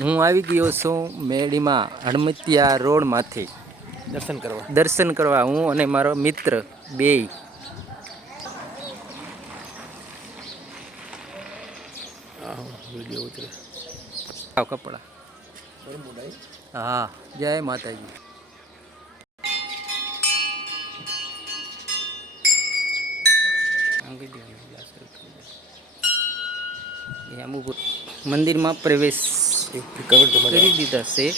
હું આવી ગયો છું મેડીમાં હડમતિયા રોડમાંથી. દર્શન કરવા. દર્શન કરવા હું અને મારો મિત્ર આવ કપડા. હા જય માતાજી. મંદિરમાં પ્રવેશ કરી દીધા છે.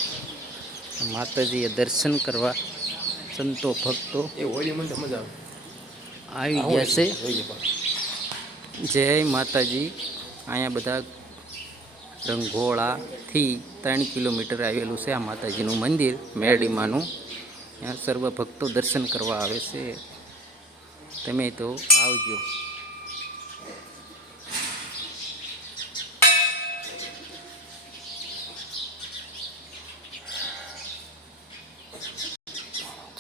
માતાજીએ દર્શન કરવા સંતો ભક્તો આવે. આવી ગયા છે. જય માતાજી. અહીંયા બધા રંઘોળાથી ત્રણ કિલોમીટર આવેલું છે આ માતાજીનું મંદિર મેરડીમાનું. ત્યાં સર્વ ભક્તો દર્શન કરવા આવે છે. તમે તો આવજો.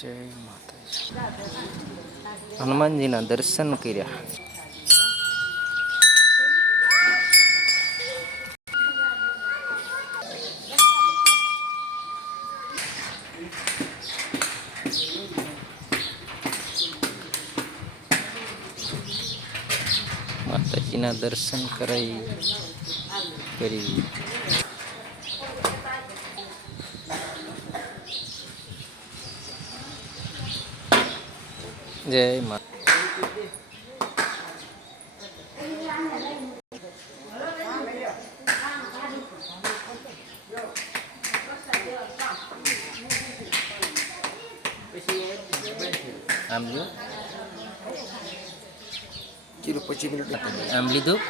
જય માતાજી હનુમાનજીના દર્શન કર્યા માતાજીના દર્શન કરાઈ કરી જય મા આમ લ્યો કીધું પચીસ મિનિટ આમ લીધું?